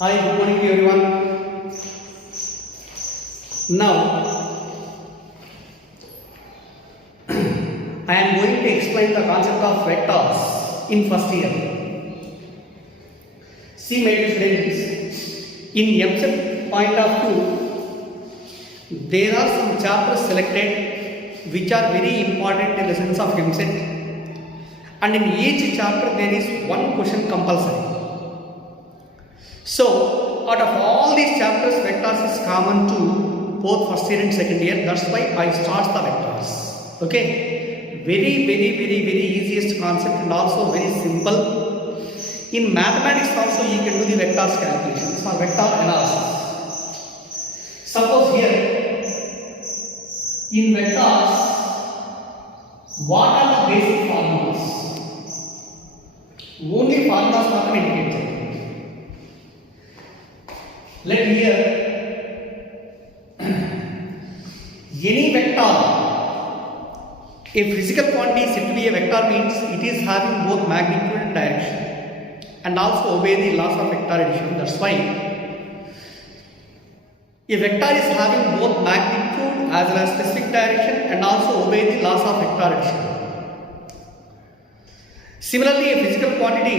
Hi, good morning to everyone. Now, I am going to explain the concept of vectors in first year. See, my dear students, in MSET point of view, there are some chapters selected which are very important in the sense of MSET, and in each chapter there is one question compulsory. So, out of all these chapters, vectors is common to both first year and second year. That's why I start the vectors. Okay, very easiest concept and also very simple. In mathematics also you can do the vectors calculations or vector analysis. Suppose here in vectors, what are the basic formulas? Only formulas are indicated. Let here any vector, a physical quantity is said to be a vector means it is having both magnitude and direction and also obey the laws of vector addition. That's why a vector is having both magnitude as well as specific direction and also obey the laws of vector addition. Similarly, a physical quantity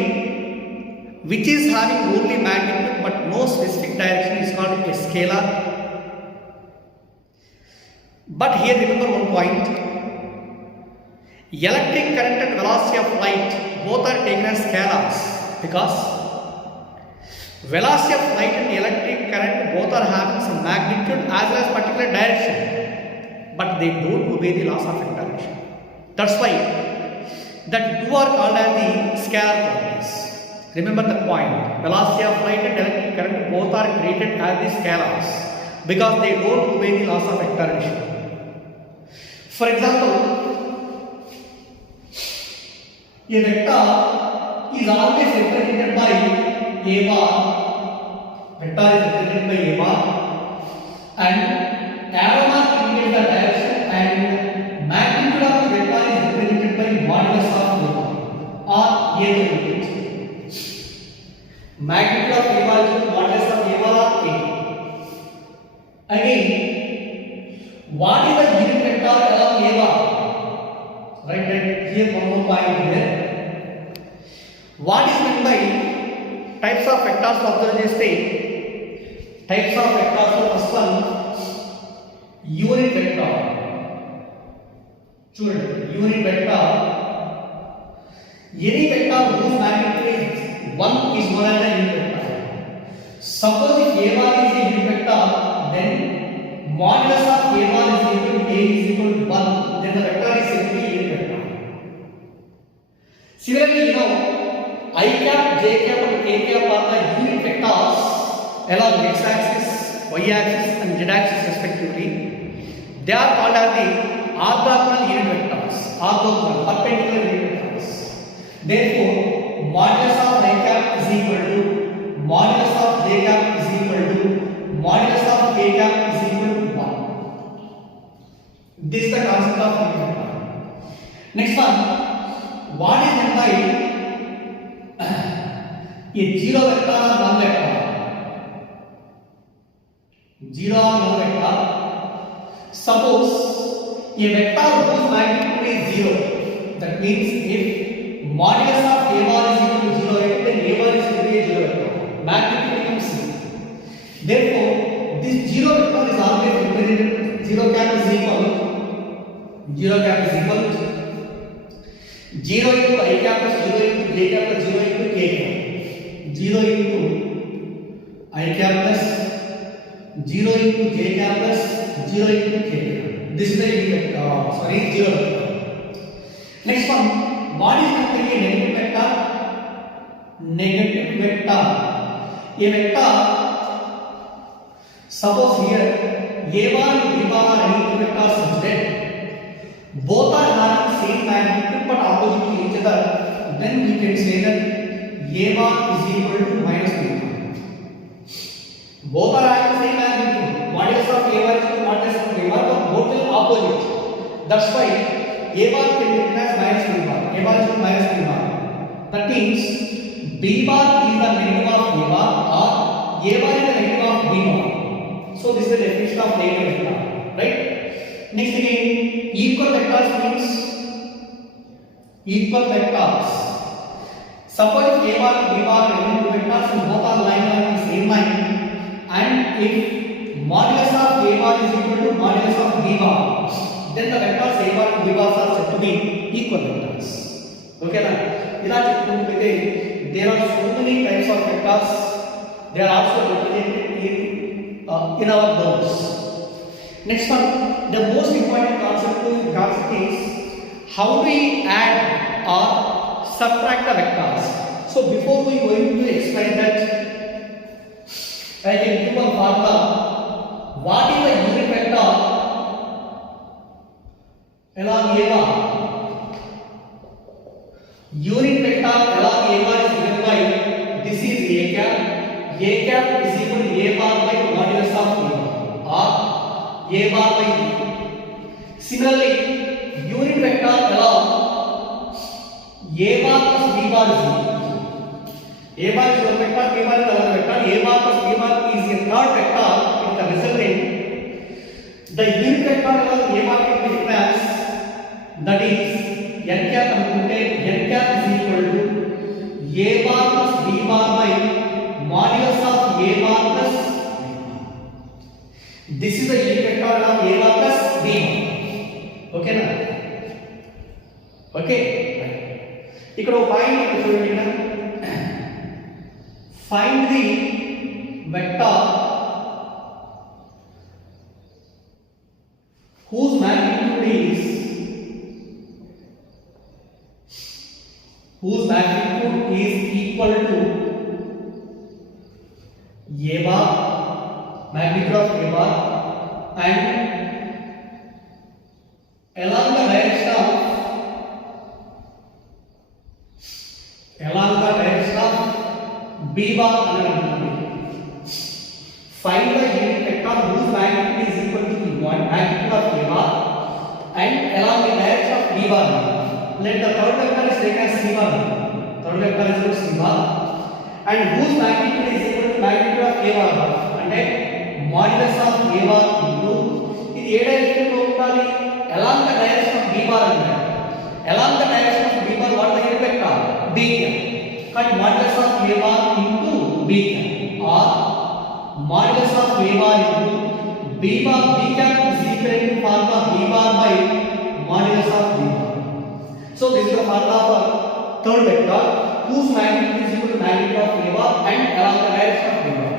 which is having only magnitude but no specific direction is called a scalar. But here remember one point, electric current and velocity of light both are taken as scalars because velocity of light and electric current both are having some magnitude as well as particular direction, but they don't obey the laws of vector addition. That's why that two are called as the scalar quantities. Remember the point, velocity of light and electric current both are treated as the scalars because they don't obey the laws of vector addition. For example, a vector is always represented by a bar. Vector is represented by a bar and arrow mark indicates the direction and magnitude of the vector is represented by modulus of a or a unit. Magnitude of a bar is modulus of a bar or a. Again, what is the unit vector along a bar? Right, here one more point here. What is meant by types of vectors observed is the types of vectors of first one, unit vector. Unit vector. Any vector whose magnitude is 1 is known as a unit vector. Suppose if a1 is a unit vector, then modulus of a1 is equal to a is equal to 1, then the vector is said to be a unit vector. Similarly, you know, I cap, j cap and k cap are the unit vectors along x axis, y axis and z axis respectively. They are called as the orthogonal unit vectors, orthogonal, perpendicular unit vectors. Therefore, modulus of I cap is equal to modulus of j cap is equal to modulus of k cap is equal to 1. This is the concept of unit vector. Next one, what is meant by a zero vector or null vector? Zero or null vector. Suppose a vector whose magnitude is 0. That means if modulus of a bar is equal to 0, then a bar is equal to a zero vector. Magnitude becomes 0. Therefore, this zero vector is always represented. Zero cap is equal. Zero cap is equal to 0 into I cap plus 0 into j cap plus 0 into k cap. 0 into I cap plus 0 into j cap plus 0 into k cap. This is the unit vector. Zero vector. Next one, what is meant by a negative vector? Negative vector. A vector, suppose here a bar and b bar are any two vectors such that both are having same magnitude but opposite to each other, then we can say that a bar is equal to minus b bar. Both are having same magnitude. Modulus of a bar is equal to modulus of b bar, but both are opposite. That's why a bar can be written as minus b bar. A bar is equal to minus b bar. That means b bar is the negative of a bar or A bar is the negative of B bar. So this is the definition of negative vector, right? Next again, equal vectors means equal vectors. Suppose if A bar and B bar are equal vectors and both are lying on the same line, and if modulus of A bar is equal to modulus of B bar, then the vectors A bar and B bar are said to be equal vectors. Okay na? ila chekkunte there are so many types of vectors. They are also represented in our books. Next one, the most important concept is how we add or subtract the vectors. So before we going to explain that, I can give a formula. What is the unit vector along A bar? Unit vector along A bar is given by, this is A cap. A cap is equal to A bar by modulus of A bar, or A bar by B. Similarly, unit vector along A bar plus B bar is equal. A bar is one vector, B bar is another vector. A bar plus B bar is a third vector. It the resultant. The unit vector along A bar can be written as, that is n cap అనుకుంటే n cap is equal to A bar plus B bar by modulus of A bar plus B bar. This is the unit vector along A bar plus B bar. Okay na? Okay. ఇక్కడ ఒక point చూడండి నా. Find the vector whose magnitude is equal to A bar, magnitude of A bar, and along the direction of B bar. Find the unit vector whose magnitude is equal to magnitude of A bar and along the direction of B bar. Let the third vector is taken as C bar. Third vector is equal to C bar, and whose magnitude is equal to magnitude of A bar. అంటే modulus of A bar into ఇది ఏ direction లో ఉండాలి? along the direction of B bar అన్నమాట. along the direction of B bar what the unit vector? B cap. కానీ modulus of A bar into B cap, or modulus of A bar into B bar. B cap is equal to formula B bar by modulus of B bar. So this is the formula for third vector whose magnitude is equal to magnitude of A bar and along the direction of B bar.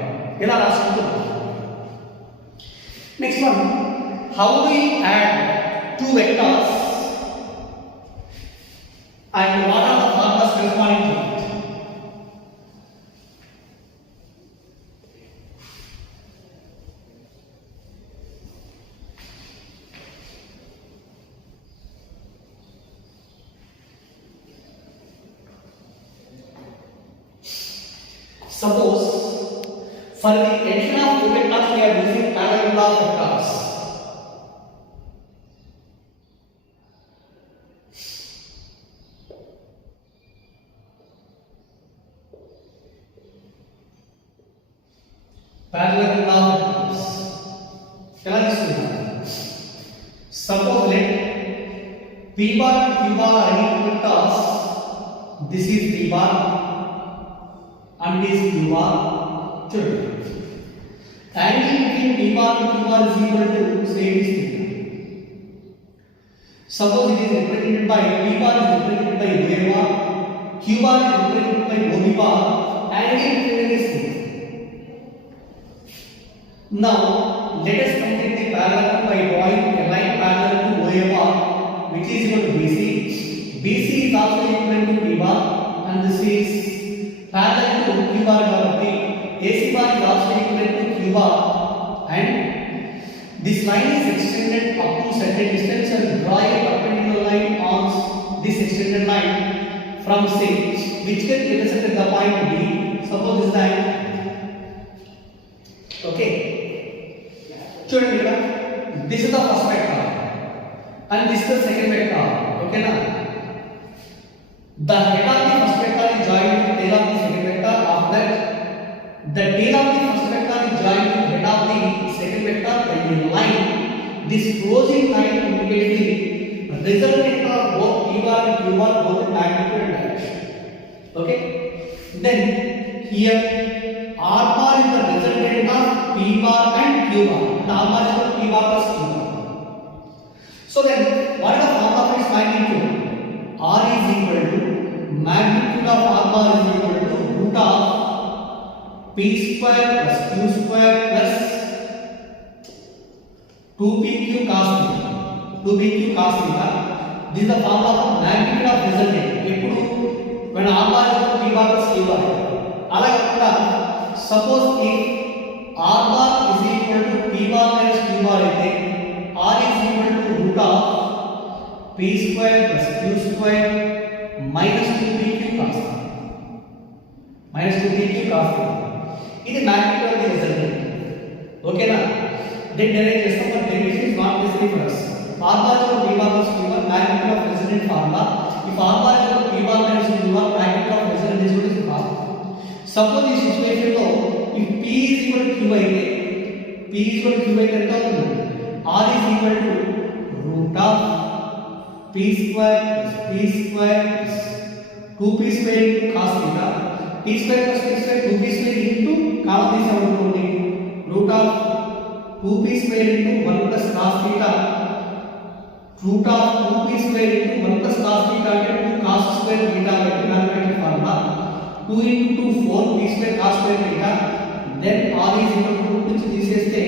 ఇలా రాసుకుంటాం. Next one, how we add two vectors and what are the formulas corresponding to it? Suppose for the addition of two vectors we are using parallel law of vectors. Parallel law of vectors. ఎలా తీసుకుంటాం? Suppose let P bar and Q bar are equal vectors. This is P bar and this Q bar. Children, angle between P bar and Q bar is equal to say this theta. Suppose it is represented by P bar is represented by OA bar, Q bar is represented by OB bar, angle between is theta. Now let us complete the parallelogram by drawing a line parallel to OA bar which is equal to BC. BC is also equal to P bar and this is parallel to Q bar కాబట్టి AC bar is also equal to Q bar, and this line is extended up to certain distance and draw a perpendicular line on this extended line from C which can represent the point B. Suppose this line. Okay. చూడండి ఇక్కడ this is the first vector and this is the second vector. Okay na? The head of the first vector is joined with the tail of the second vector. After that the tail of the first this closing line indicates the resultant of both P bar and Q bar both in magnitude and direction. Okay, then here R bar is the resultant of P bar and Q bar, and R bar is the P bar plus Q bar. So then what is the form of its magnitude? R is equal to magnitude of R bar is equal to root of P square plus Q square plus 2pq cos theta. 2pq cos theta. This is the formula of magnitude of resultant. Eppudu when R bar is equal to P bar plus Q bar. Ala kakunda suppose if R bar is equal to P bar minus Q bar aithe R is equal to root of P square plus Q square minus 2pq cos theta. Minus 2pq cos theta. This is magnitude of the resultant. Okay na? Then derive chestam, but derivation is not necessary for us. R bar is equal to P bar plus Q bar, magnitude of resultant formula. If R bar is equal to P bar minus Q bar, magnitude of resultant is equal to formula. Suppose this situation lo if P is equal to Q aithe enta avutundi. R is equal to root of P square plus P square plus 2p square into cos theta. P square plus P square 2p square into common this avutundi. Root of 2p square into 1 plus cos theta. Root of 2p square into 1 plus cos theta అంటే 2 cos square theta పెట్టి mathematical formula 2 into 2 4 p square cos square theta. Then R is equal to root నుంచి తీసేస్తే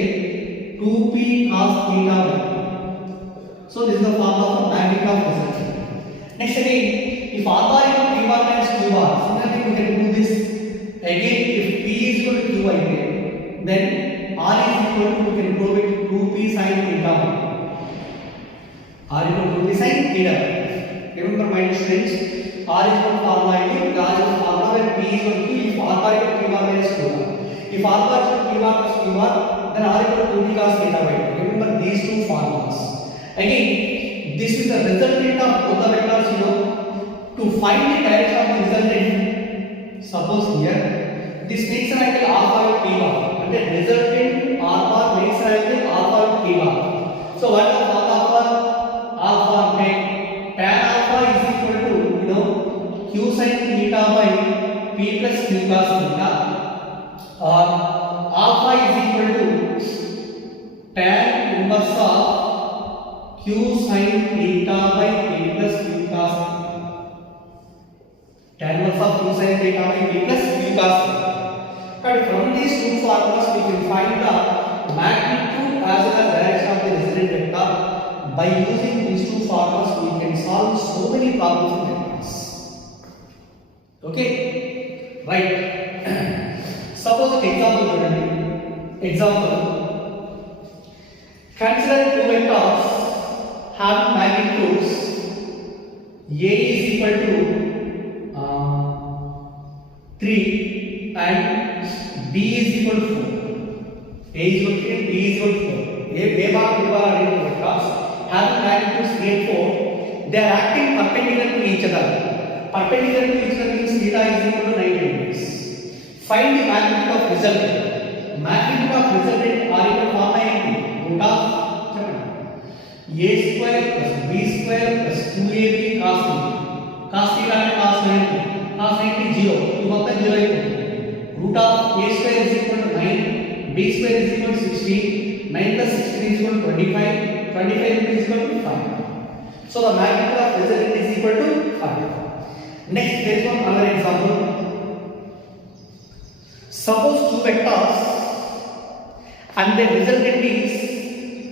2p cos theta. So this is the formula of magnitude of resultant. Next again, if R bar is equal to P bar minus Q bar, similarly we can do this again. If P is equal to Q then R is equal to, we can prove it, 2p sin theta. R equal to 2p sin theta. Remember my students, R is equal to formula ID, R is equal to formula where P is equal to Q, if R bar is equal to P bar minus Q bar. If R bar is equal to P bar plus Q bar, then R is equal to 2p cos theta by 2. Remember these two formulas. Again, this is the resultant of both the vectors, you know. To find the direction of the resultant, suppose here, this makes an angle alpha with P bar. And the resultant R bar makes an angle alpha with P bar. So what is the formula for alpha? Tan alpha is equal to, you know, Q sin theta by P plus Q cos theta. Or alpha is equal to tan inverse of Q sin theta by P plus Q cos theta. Tan inverse of Q sin theta by P plus Q cos theta. But from these two formulas we can find the magnitude as well as direction of the resultant vector. By using these two formulas we can solve so many problems in vectors. Okay, right. Suppose an example chudandi. Example, consider two vectors having magnitudes A is equal to 3 and B is equal to 4. A is equal to 3 and B is equal to 4. A bar B bar are equal vectors having magnitudes 3 and 4. They are acting perpendicular to each other. Perpendicular to each other means theta is equal to 90 degrees. Find the magnitude of resultant. Magnitude of resultant are equal to formula ఏంటి? root of a square plus b square plus 2ab cos theta. Cos theta అంటే cos 90. Cos 90 0. ఇది మొత్తం 0 అయిపోతుంది. root of a square is equal to 9, b square is equal to 16, 9 plus 16 is equal to 25, 25 is equal to 5. So the magnitude of resultant is equal to 5. Next, there is one other example. Suppose two vectors and the resultant is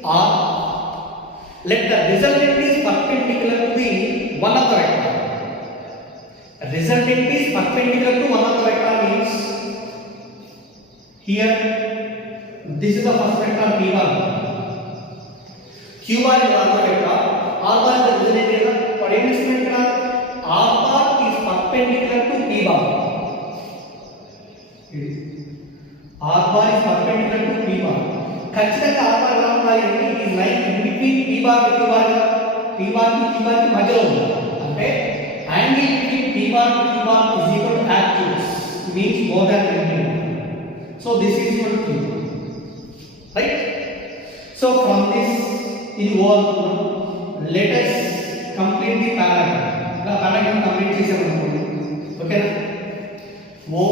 R. Let the resultant is perpendicular to the one of the vector. Resultant is perpendicular to one of the vector means here this is the first vector P1. Q bar is another vector. R bar is the resultant. What is this vector? R bar is perpendicular to P bar. R bar is perpendicular to P bar. ఖచ్చితంగా R bar ఎలా ఉండాలి అంటే ఈ line between P bar కి Q bar కి మధ్యలో ఉండాలి. అంటే angle between P bar to Q bar is equal to acutes. Means more than 20. So this is equal to Q. Right? So from this ఇది O అనుకున్నాం. Let us complete the paragraph. ఇలా paragraph complete చేసామనుకోండి. ఓకేనా? O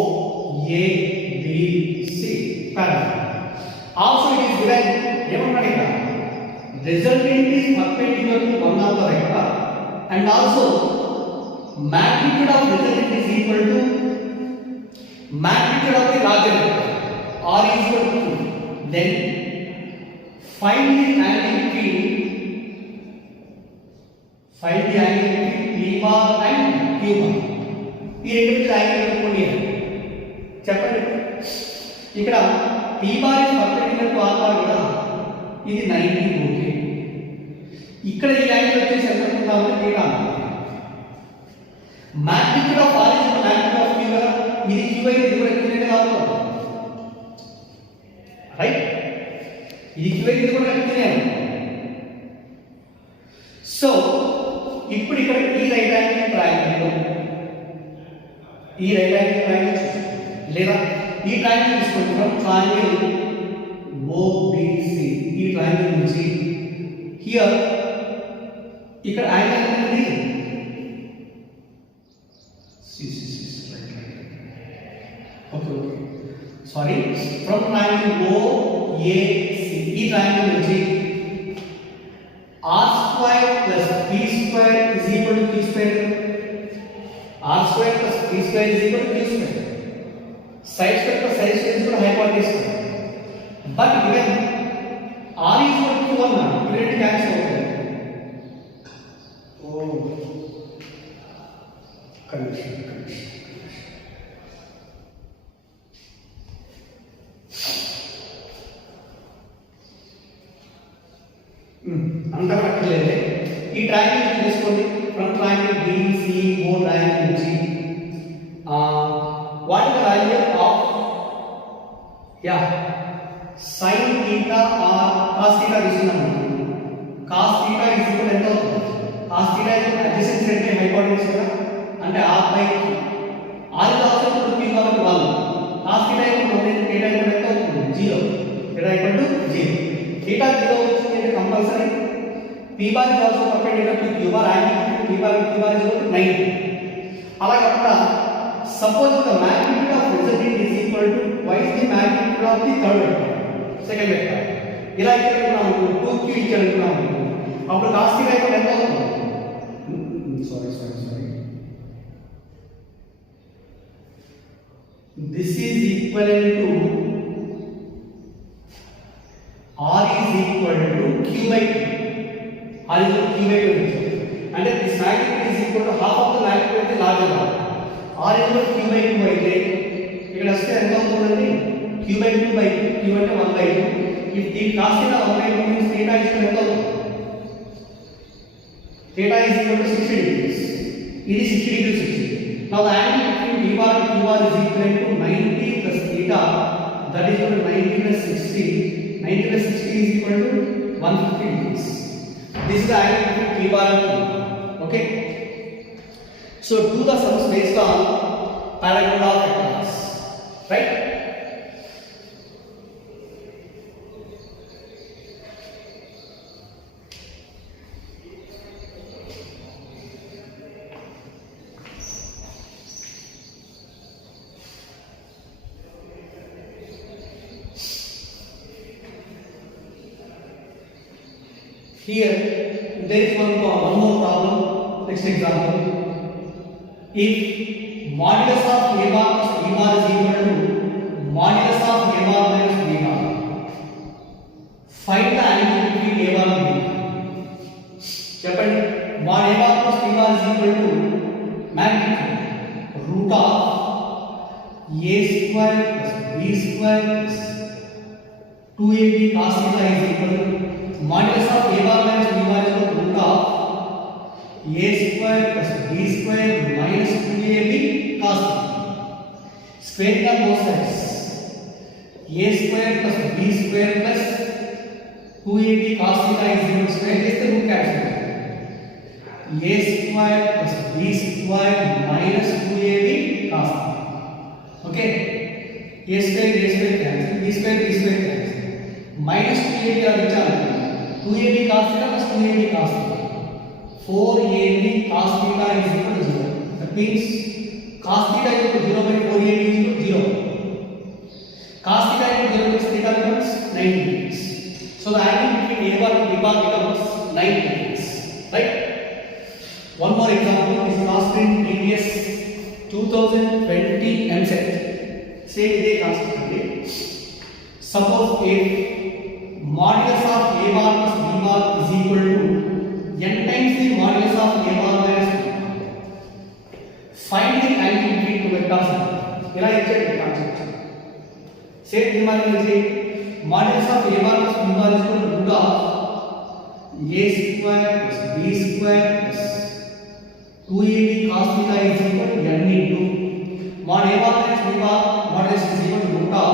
A B C paragraph. Also it is given ఏమన్నాడు ఇక్కడ? Resultant is perpendicular to one of the vector and also magnitude of resultant is equal to magnitude of the larger vector. R is equal to 2. Then find the angle between P bar and Q bar. ఈ రెండు మధ్య angle కనుక్కోండి చెప్పండి. ఇక్కడ P bar is perpendicular to R bar కదా, ఇది 90 okay. ఇక్కడ ఈ యాంగిల్ వచ్చేసి ఎంత అనుకుంటామంటే θ. magnitude of R is magnitude of Q కదా, ఇది Q అయితే ఇది కూడా Q నే అవుతుంది రైట్. ఇది Q అయితే ఇది కూడా Q నే. సో ఇప్పుడు ఇక్కడ ఈ రైట్ యాంగిల్ ట్రయాంగిల్ లేదా ఈ ట్రయాంగిల్ తీసుకుంటాం. ట్రయాంగిల్ OBC ఈ ట్రయాంగిల్ నుంచి హియర్ ఇక్కడ యాంగిల్ అనేది okay sorry from triangle OAC ఈ ట్రయాంగిల్ నుంచి R square plus B square is equal to Q square. R square plus B square is equal to Q square. Side square plus side square is equal to hypotenuse square. But given R is equal to 1 now, you need to cancel out. Oh, condition. అంతా పట్టలేదు. ఈ triangle తీసుకోండి. From triangle BCO triangle నుంచి what is the value of sin theta or cos theta తీసుకున్నాము. cos theta is equal ఎంత అవుతుంది? cos theta is adjacent side by hypotenuse కదా, అంటే r by q. r is also equal to q కాబట్టి 1. cos theta equal to theta equal ఎంత అవుతుంది? 0. theta equal to 0. theta 0 వచ్చింది అంటే compulsory p bar is also perpendicular to q bar, angle between p bar and q bar is equal to 90. అలా కాకుండా suppose the magnitude of resultant is equal to twice the magnitude of the third vector, second vector. ఇలా ఇచ్చారనుకున్నాము 2q ఇచ్చారనుకున్నాము. అప్పుడు cos theta equal ఎంత అవుతుంది? Sorry this is equivalent to r is equal to q by 2. r is equal to q by 2 అంటే this magnitude is equal to half of the magnitude of the larger one. r is equal to q by 2 అయితే ఇక్కడ వస్తే ఎంత అవుతుందండి? q by 2 by q అంటే 1 by 2. if the cos theta 1 by 2 means theta is equal to theta is equal to 60 degrees. ఇది 60 degrees వచ్చింది. now the angle between p bar and q bar is equal to 90 plus theta, that is equal to 90 plus 60. 90 plus 60 is equal to 150 degrees. This is the angle between p bar and q. Okay, so do the sums based on paragraph of vectors, right? Here there is one more problem. Next example, if modulus of a bar plus b bar is equal to modulus of a bar minus b bar, find the angle between a bar and b bar. చెప్పండి. mod a bar plus b bar is equal to magnitude root of a square plus b square plus 2ab cos theta is equal to modulus of a bar minus b bar is equal to root of a square plus b square minus 2ab cos theta. Squaring of both sides, a square plus b square plus 2ab cos theta is equal to square is the root cancel. a square plus b square minus 2ab cos theta. Okay, a square cancel, b square cancel. minus 2ab are which are 2ab cos theta plus 2ab cos theta. 4ab cos theta is equal to 0. That means cos theta is equal to 0 by 4ab is equal to 0. Cos theta is equal to 0 means theta becomes 90 degrees. So the angle between a bar and b bar becomes 90 degrees. Right? One more example is asked in previous 2020 MSET. Same idea concept. Suppose if modulus of a bar plus b bar is equal to n times the modulus of a bar minus b bar. Find the angle between two vectors. Here is the concept. Say modulus of a bar plus b bar is equal to root of a square plus b square plus 2ab cos theta is equal to n into mod a bar minus b bar modulus is equal to root of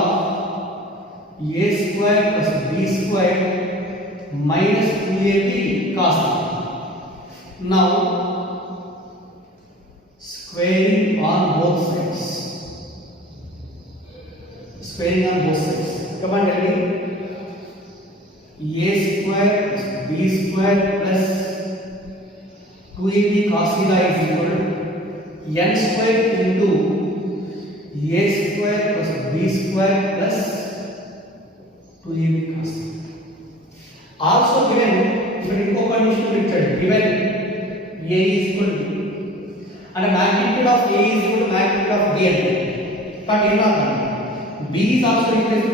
a square plus b square minus 2ab cos theta. Now squaring on both sides. Squaring on both sides. Come on, tell me. A square plus b square plus 2ab cos theta is equal to n square into a square plus b square plus 2ab cos theta. Also given co-condition given a is equal to b and the magnitude of a is equal to magnitude of bn. But b is also equal to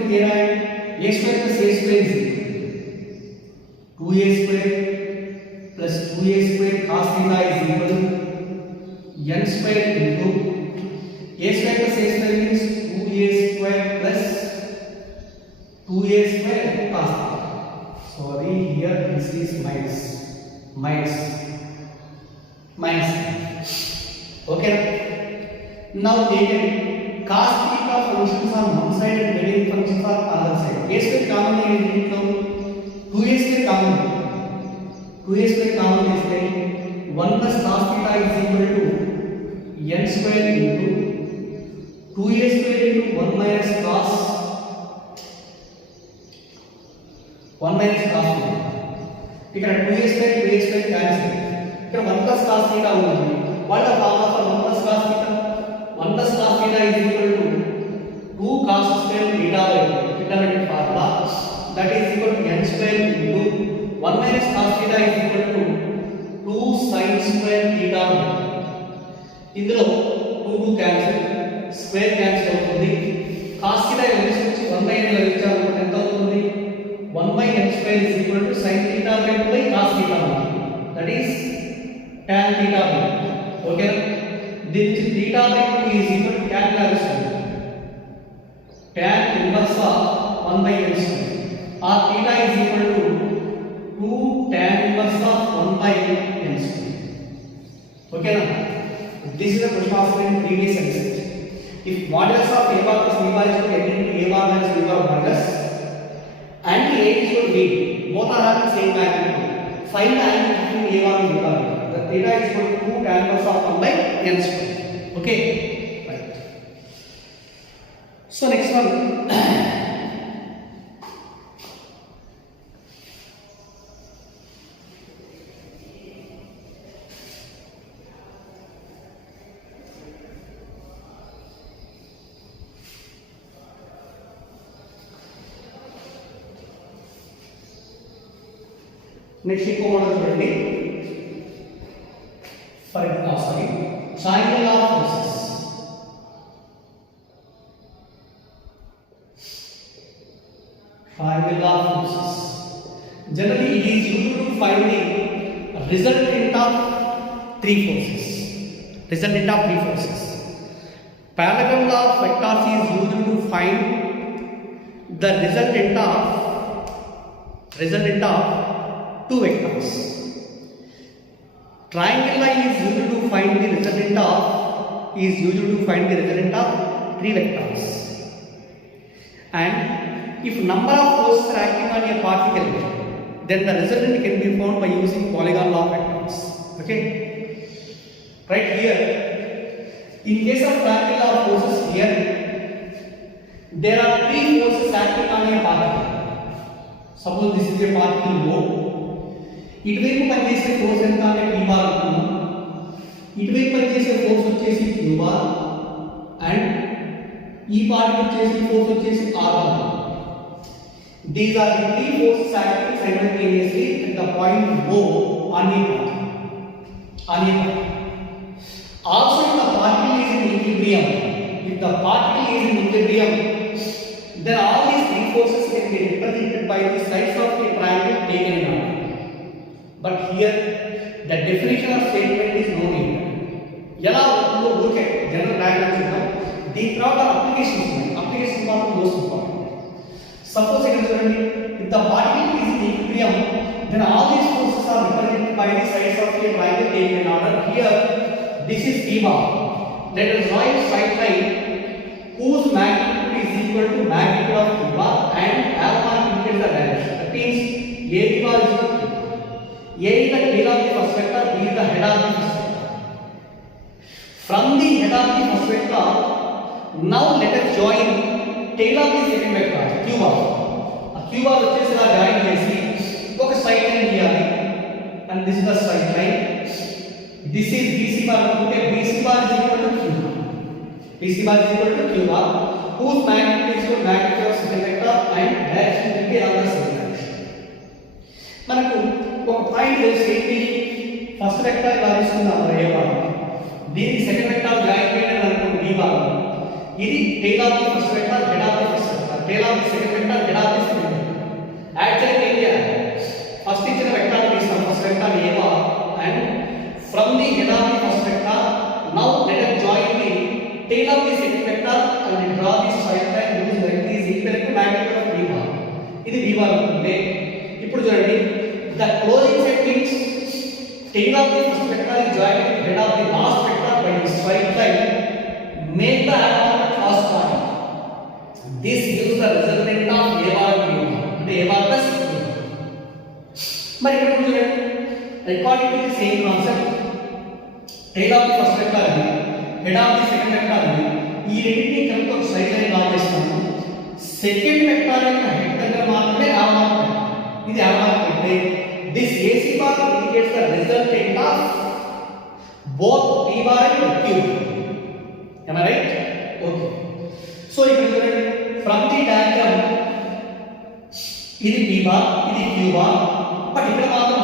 a square plus a square is 2a square plus 2a square cos theta is equal to n square into a square plus a square means 2a square plus 2a square cos theta. Sorry, here this is minus. Okay. Now again, cos theta functions are one side and negative functions are other side. A square common is 2a square common. 2a square common is 1 plus cos theta is equal to n square into 2a square into 1 minus cos theta. ఇక్కడ 2a square cancel. ఇక్కడ 1 plus cos theta ఉంది. What the formula for 1 plus cos theta? 1 plus cos theta is equal to 2 cos square theta by theta formula. That is equal to n square into 1 minus cos theta is equal to 2 sin square theta. ఇందులో 2 cancel, square cancel అవుతుంది. cos theta elimination 1 by n లభించాలి. ఎంత అవుతుంది? 1 by n square is equal to sin theta by 2 by cos theta. That is tan theta by 2. Okay? This theta by 2 is equal to calculation. Tan inverse of 1 by n square. Or theta is equal to 2 tan inverse of 1 by n square. Okay na? This is the question asked in previous exercise. If modulus of a bar plus b bar is equal to n into a bar minus b bar modulus and a is equal to b, both are having same magnitude. Find the angle between a bar and b bar. The theta is equal to 2 tan inverse of 1 by n square. Okay? Right. So next one. Next equal model చూడండి. Triangle of forces. Triangle of forces. Generally, it is used to find the resultant of three forces. Parallelogram of vectors is used to find the resultant of two vectors. Triangle line is used to find the resultant of three vectors. And if number of forces are acting on a particle, then the resultant can be found by using polygon law of vectors. Okay? Right here, in case of triangle law of forces here, there are three forces acting on a particle. Suppose this is a particle O. ఇటువైపు పనిచేసే force ఎంత అంటే P bar అనుకున్నాం. ఇటువైపు పనిచేసే force వచ్చేసి Q bar and ఈ part వచ్చేసి ఫోర్స్ వచ్చేసి R bar. These are the three forces acting simultaneously at the point O on a part. Also, if the particle is in equilibrium, then all these three forces can be represented by the sides of a triangle taken in order. But here, the definition of statement is no need. ఎలా look at general diagrams now. The proper applications are most important. Suppose if the particle is in equilibrium, then all these forces are represented by the sides of a triangle taken in order. Here, this is P bar. Let us draw a straight line whose magnitude is equal to magnitude of P bar and alpha indicates the direction. That means A P bar is equal to A is the tail of the first vector, B is the head of the first vector. From the head of the first vector, now let us join tail of the second vector, Q bar. Q bar వచ్చేసి ఇలా join చేసి ఒక straight line గీయాలి. And this is the straight line. This is BC bar అనుకుంటే BC bar is equal to Q bar. BC bar is equal to Q bar, whose magnitude is equal to magnitude of second vector and direction will be along the same direction. మనకు ఒక point తెలిసి first vector ఇలా తీసుకుందాం A bar. దీనికి second vector join చేయడం అనుకుంటే B bar. ఇది tail of the first vector, head of the first vector, tail of the second vector, head of the second vector. Actually ఏం చేయాలి? First ఇచ్చిన vector తీసుకుందాం, first vector A bar, and from the head of the first vector, now let us join the tail of the second vector and draw this straight line which is like is equal to magnitude of B bar. ఇది B bar అనుకుంటే ఇప్పుడు చూడండి, the closing set means tail of the first vector is joined with head of the last vector by the straight line. Make the alpha cross point. This gives the resultant of A bar and B bar. అంటే A bar plus B bar. మరి ఇక్కడ చూడండి, according to the same concept, tail of the first vector అది, head of the second vector అది, ఈ రెండింటిని కలిపి ఒక స్ట్రైట్ లైన్ డ్రా చేస్తాము. సెకండ్ వెక్టర్ యొక్క హెడ్ దగ్గర మాత్రమే ఆల్ఫా ఇది ఆల్ఫా అయితే this AC bar indicates the resultant of both P bar and Q bar. Am I right? Okay. So if you look from the diagram, ఇది P bar, ఇది Q bar, but ఇక్కడ మాత్రం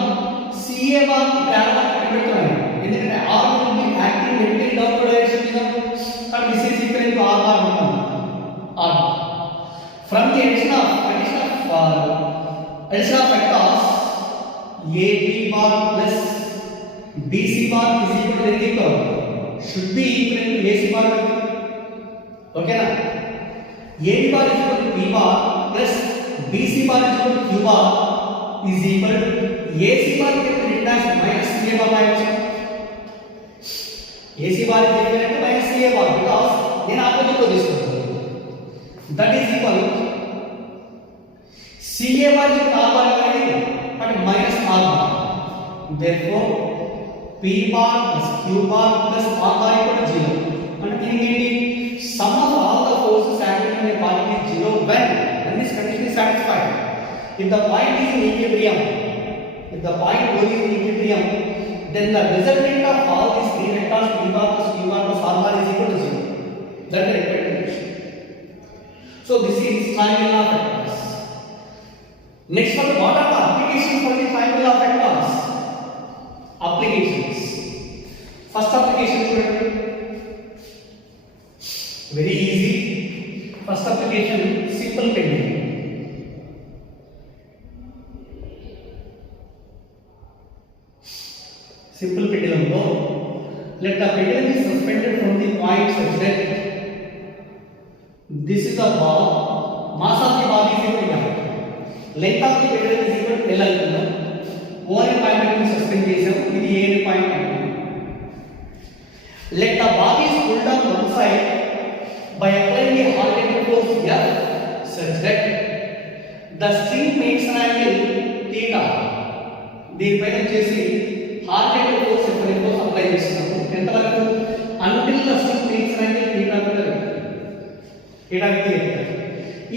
CA bar ఇక్కడ alpha పెడుతున్నాను. ఎందుకంటే R will be acting vertically downward direction మీద, but this is equal to R bar అనుకుంటాం. R. From the addition of vectors, AB bar plus BC bar is equal to equal. Should be equal to AC bar. Okay na? AB bar is equal to P bar plus BC bar is equal to Q bar is equal to AC bar can be written as minus CA bar by itself. AC bar is equal to minus CA bar because then opposite to this one. That is equal CA bar is R bar but minus R bar. Therefore, P bar plus Q bar plus R bar equal to 0. And in sum of all the forces acting in a particle is 0 when this condition is satisfied. If the point is in equilibrium, then the resultant of all these three vectors P bar plus Q bar plus R bar is equal to 0. That is the required condition. So this is triangle of vectors. Next one, what are the applications for the triangle of vectors? Applications. First application student, very easy. First application, simple pendulum. Simple pendulum. No, let the pendulum be suspended from the point such that this is the ball. Mass of the ball is equal to length of the pendulum is equal to L అనుకుందాం. Over point suspend చేసాం, ఇది ఏ point అనుకుందాం. Let the ball is pulled on one side by applying a horizontal force F such that the string makes an angle theta. దీనిపైన వచ్చేసి horizontal force apply చేస్తున్నాము. ఎంతవరకు? Until the string makes an angle theta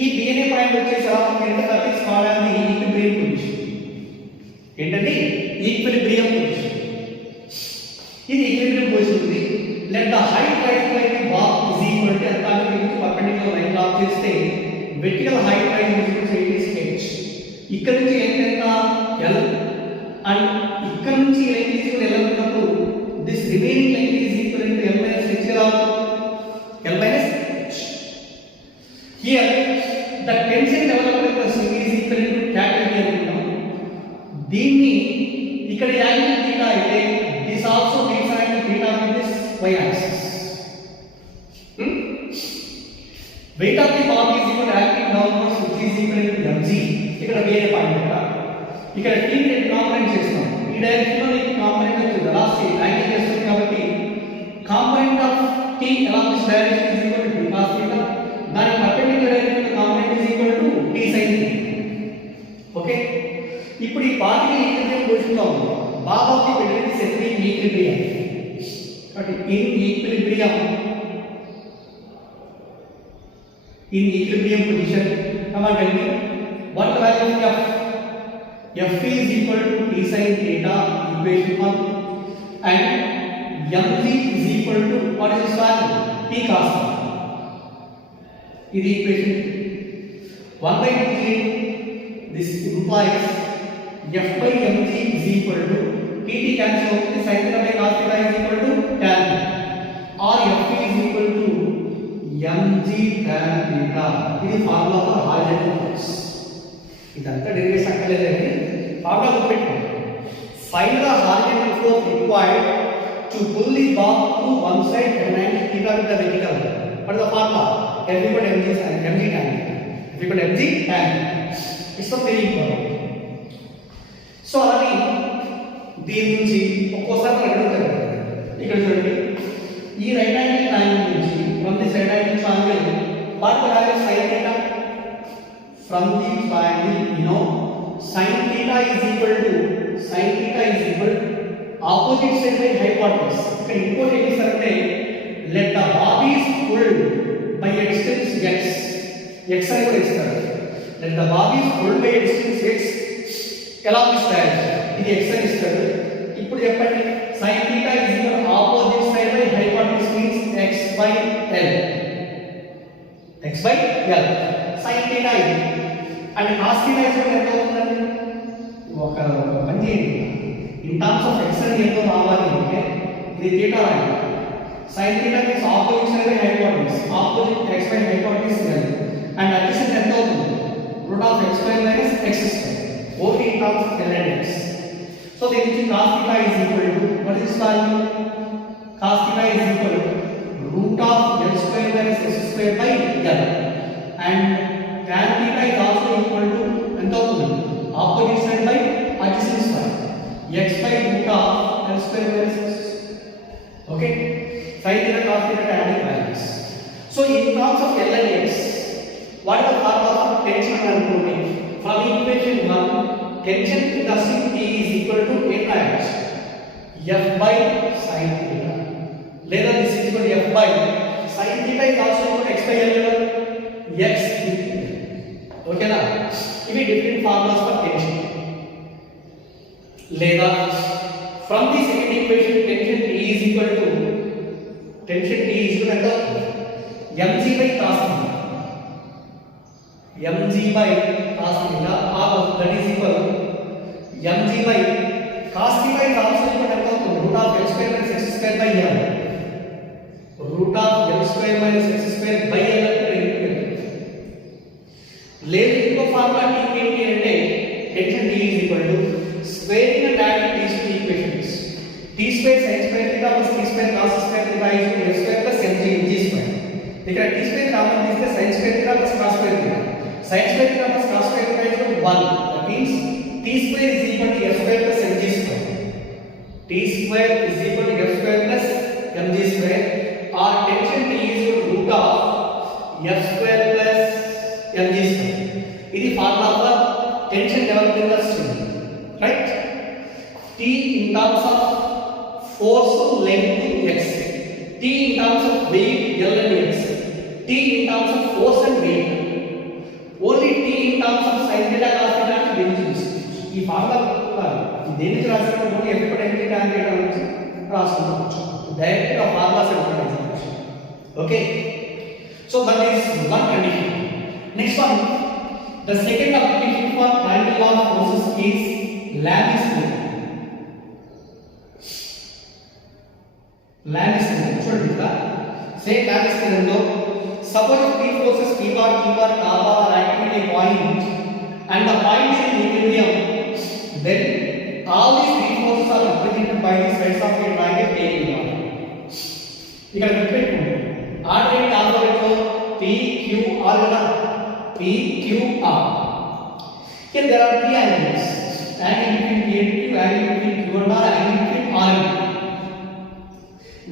ఈ DNA point వచ్చేసి ఎంత తీసుకోవాలని equilibrium position. ఏంటంటే equilibrium position. ఇది ఈక్విలిబ్రియం పొజిషన్ ఉంది. Let the height rise by the bar is equal to ఎంత అంటే దీనికి పర్పెండిక్యులర్ లైన్ డ్రా చేస్తే vertical height rise is equal to h. ఇక్కడ నుంచి లెంత్ ఎంత l అండ్ ఇక్కడ నుంచి లెంత్ ఈజ్ ఈక్వల్ l ఉన్నప్పుడు this remaining length is equal to l minus h ఎలా l minus h. Here the tension developed by C is equal to capital A అనుకుంటాం. దీన్ని ఇక్కడ యాంగిల్ θ అయితే this also makes an angle θ with this y axis. Weight of the body is equal to acting downwards which is equal to mg. ఇక్కడ వేరే point కదా. ఇక్కడ t ని component చేస్తాం. ఈ డైరెక్షన్ లో ఈ కాంపోనెంట్ వచ్చి వెలాసిటీ యాంగిల్ చేస్తుంది కాబట్టి component of t along this direction is equal to d cos θ. దాని perpendicular direction component is equal to t sin θ. Okay, ఇప్పుడు ఈ పార్టికల్ ఈక్విలిబ్రియం పొజిషన్ లో ఉంది. Bar of the material is set in equilibrium. కాబట్టి in equilibrium position, come on tell me what the value of f is equal to t sin theta, equation 1, and mg is equal to what is this value, t cos theta. This equation 1 by 2, this implies f by mg is equal to tt cancel out, sin theta by cos theta is equal to tan theta, or f is equal to mg tan theta. ఇది formula for horizontal force. ఇదంతా derivation అక్కర్లేదండి, formula గుర్తుపెట్టుకోండి. Find the horizontal force required to pull the bar to one side at an angle theta with the vertical. What is the formula? F equal to mg tan theta. F equal to mg tan theta. It's not very important. So అలానే దీని నుంచి ఒక్కోసారి అడుగుతారు. ఇక్కడ చూడండి, ఈ right angle triangle నుంచి from this right angle triangle, what the value of sin theta? From the triangle, you know, sin theta is equal to opposite side by hypotenuse. ఇక్కడ ఇంకోటి ఏం చేస్తారంటే let the body is pulled by a distance x అని కూడా ఇస్తారు. let the body is pulled by a distance x along this direction. ఇది x అని ఇస్తారు. ఇప్పుడు చెప్పండి, sin theta is equal to opposite side by hypotenuse means x by l. sin theta ఇది and cos theta is ఎంత అవుతుందండి? ఒక పని చేయండి, in terms of x అని ఎంతో రావాలి అంటే ఇది theta రాయండి. sin theta means opposite side by hypotenuse, opposite x by hypotenuse l, and adjacent ఎంత అవుతుంది? root of x square minus x square, both in terms of l and x. So then cos theta is equal to what is this value? Cos theta is equal to root of l square minus x square by l, and tan theta is also equal to ఎంత అవుతుంది? opposite side by adjacent side, x by root of l square minus x. Okay, sin theta, cos theta, tan theta values. So in terms of l and x, what is the formula for tension and loading? From equation 1, tension in the ship T is equal to f by sin theta. Later this is equal to f by sin theta is also equal to x by l, x. Okay na? Ivi different formulas for tension. Later from the second equation, tension T is equal to mg by cos theta. mg by cos theta, or that is equal mg by cos theta is also equal to root of l square minus x square by l. root of l square minus x square by l లేదు. ఇంకో formula t ఏంటి అంటే tension T is equal to squaring and adding these two equations. t square sin square theta plus t square cos square theta is equal to f square plus mg square. ఇక్కడ t square common తీస్తే sin square theta plus cos square theta, sin square theta plus cos square theta is equal to 1. That means t square is equal to f square plus mg square. t square is equal to f square plus mg square, or tension T is equal to root of f square plus mg square. ఇది formula for tension developed in the string, right? T in terms of force, length x, T in terms of weight L and x, T in terms of force and weight. Only T in terms of sin theta cos theta and ఈ formula గుర్తుండాలి. దేని నుంచి రాసేటప్పుడు F ten tan చేయడం నుంచి రాసుకోవచ్చు. డైరెక్ట్గా formulas examination. Okay, so that is one condition. Next one, the second application for triangle law of forces is Lami's theorem. Lami's theorem చూడండి ఇక్కడ సేమ్ Lami's theorem లో suppose three forces P bar, Q bar, R bar are acting at a point and the point is in equilibrium, then all these three forces are represented by the sides of a triangle A. ఇక్కడ గుర్తుపెట్టుకోండి order ఏంటి alphabet లో P Q R కదా. P, Q, R. Here there are three angles. Angle between P and Q, angle between Q and R, angle between R and Q.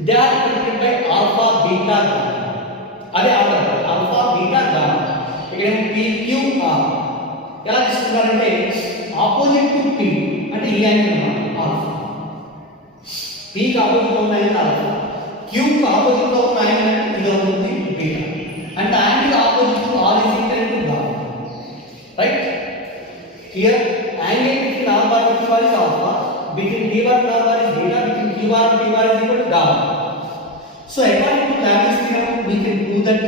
They are represented by alpha, beta, gamma. అదే order alpha, beta, gamma. ఇక్కడ P, Q, R. ఎలా తీసుకుంటారంటే opposite to P అంటే ఈ angle అన్నమాట alpha. P కి opposite గా ఉన్న angle alpha. Q కి ఆపోజిట్ గా ఉన్న యాంగిల్ ఇది అవుతుంది beta. And the angle opposite to R is equal to gamma. Right? Here, angle between R bar and Q bar is alpha, between P bar and R bar is beta, between Q bar and P bar is equal to gamma. So, according to Lami's theorem, we can prove that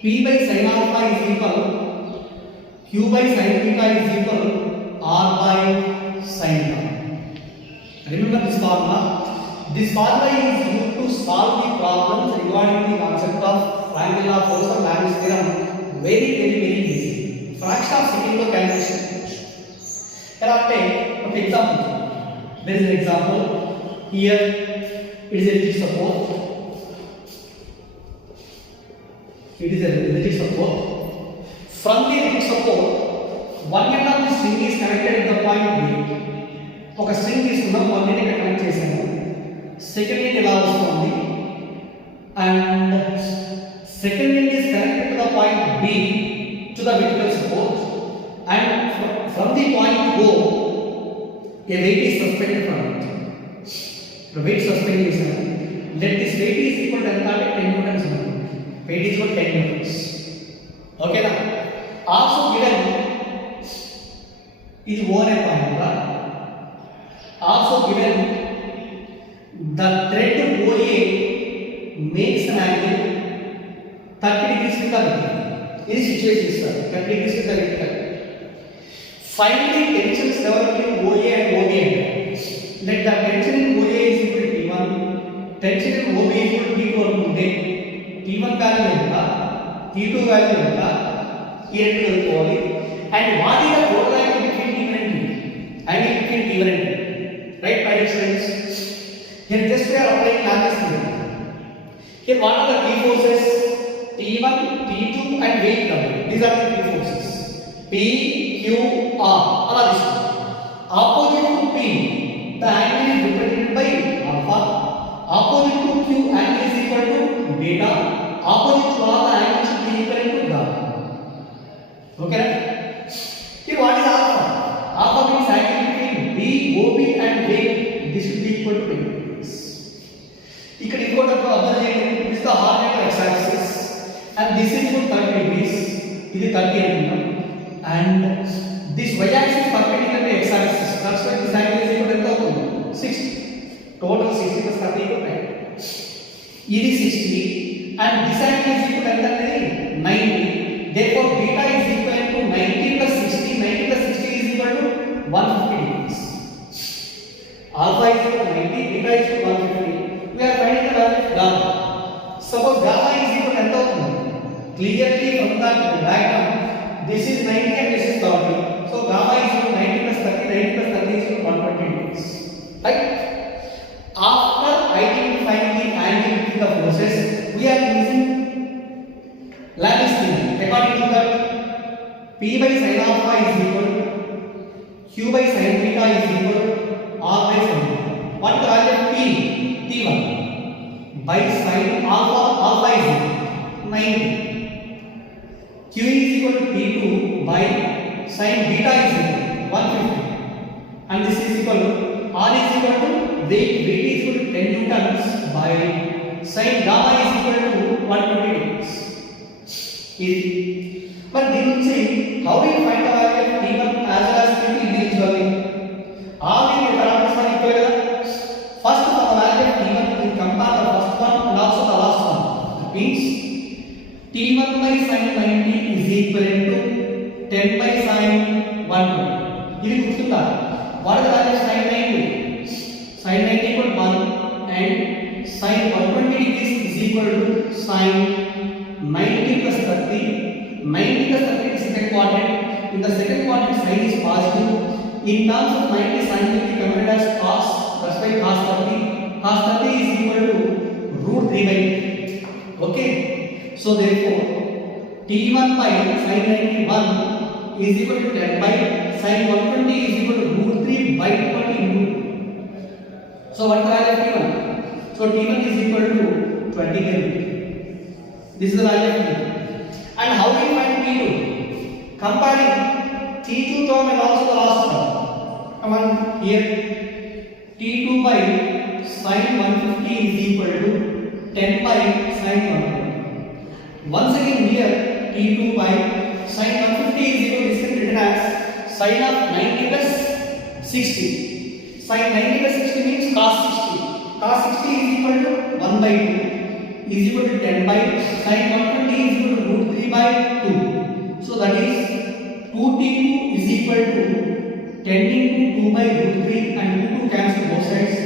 P by sin alpha is equal Q by sin beta is equal R by sin gamma. Remember this formula? This formula is used to solve the problems regarding the concept of triangle law of force or Lami's theorem very easy. Fraction of second lo calculation. Here I take an example. There is an example. Here it is a rigid support. It is a rigid support. From the rigid support, one end of the string is connected at the point B. ఒక string తీసుకున్నాం, one end ఇక్కడ connect చేసాము. Second end ఇలా వస్తుంది and second end is connected to the point B to the vertical support, and from the point O a weight is suspended from it. The weight suspended is let this weight is equal to 10 newtons. Weight is equal to 10 newtons. Okay na? Also given is O ane point. Also given the thread OA makes an angle 30 degrees with the vertical. In this situation, sir, 30 degrees with the vertical. Find the tensions developing OA and OB. Let the tension in OA is equal to T1, tension in OB is equal to T2 అనుకుంటే T1 value ఎంత, T2 value ఎంత, ఈ రెండు కనుక్కోవాలి. And what is the total angle between T1 and T2? Angle between T1 and T2. Right, my dear friends? Here just we are applying Lami's theorem. Here what are the three forces? T1, T2 and weight W. These are the three forces. P, Q, R. All this. Opposite to P, the angle is represented by alpha. Opposite to Q, angle is equal to beta. Opposite to R, the angle should be equal to gamma. Okay? Here what is alpha? Alpha means angle between B, OB and weight. This should be equal to 20 degrees. ఇక్కడ ఇంకోటి observe చేయండి. This is the horizontal x-axis and this is equal to 30 degrees. ఇది 30 అనుకుందాం. And this y-axis perpendicular to x-axis. That's why this angle is equal to ఎంత అవుతుంది? 60. Total 60 plus 30 equal to 90. ఇది 60 and this angle is equal to ఎంత అనేది 90. Therefore beta is equal to 90 plus 60. 90 plus 60 is equal to 150 degrees. Alpha is equal to 90, beta is equal to 150. We are finding the value of gamma. Suppose gamma is equal to ఎంత అవుతుంది? Clearly from that diagram, this is 90 and this is 30. So gamma is equal to 90 plus 30, 90 plus 30 is equal to 120 degrees. Right? After identifying the angle between the forces, we are using Lami's theorem. According to that, P by sin alpha is equal to Q by sin beta is equal to R by sin beta. What the value of P? T1 by sin alpha is equal to 90. Q is equal to T2 by sin beta is equal to 150. And this is equal to R is equal to weight is equal to 10 newtons by sin gamma is equal to 120 degrees. Easy. But they will say how we find the value of T1 as well as T2 individually. by sin 90 is equivalent to 10 by sin 120. ఇది గుర్తుందా? What is the value of sin 90? Sin 90 equal to 1 and sin 120 degrees is equal to sin 90 plus 30. 90 plus 30 is second quadrant. In the second quadrant, sin is positive. In terms of 90, sin will be converted as cos. That's why cos 30. Cos 30 is equal to root 3 by 2. Okay. So therefore, T1 by sin 91 is equal to 10 by sin 120 is equal to root 3 by 20 into 2. So what is the value of T1? So T1 is equal to 20 by 2. This is the value of T1. And how do you find T2? Comparing T2 term and also the last term. Come on here. T2 by sin 150 is equal to 10 by sin 120. Once again here T2 by sin 150 is equal to written as sin of 90 plus 60. Sin 90 plus 60 means cos 60. Cos 60 is equal to 1 by 2 is equal to 10 by sin 120 is equal to root 3 by 2. So that is 2T2 is equal to 10 into 2 by root 3 and 2 cancel both sides.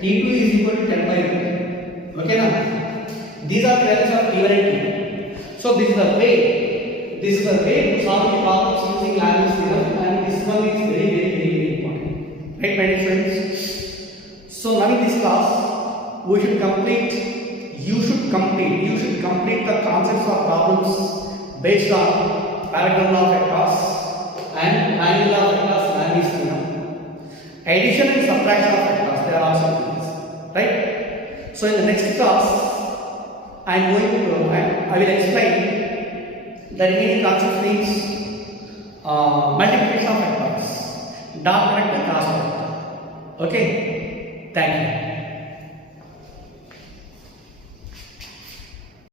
T2 is equal to 10 by 2. Okay now? These are the values of T1 and T2. So this is the way to solve the problems using Lagrange's theorem, and this one is very important. Right, my dear friends? So now in this class, you should complete the concepts of problems based on parallel law of vectors and triangle law of vectors, Lagrange's theorem. Addition and subtraction of vectors, they are also things, right? So in the next class, I will explain the remaining concept means multiplication of vectors, dot product and cross product. Okay, thank you.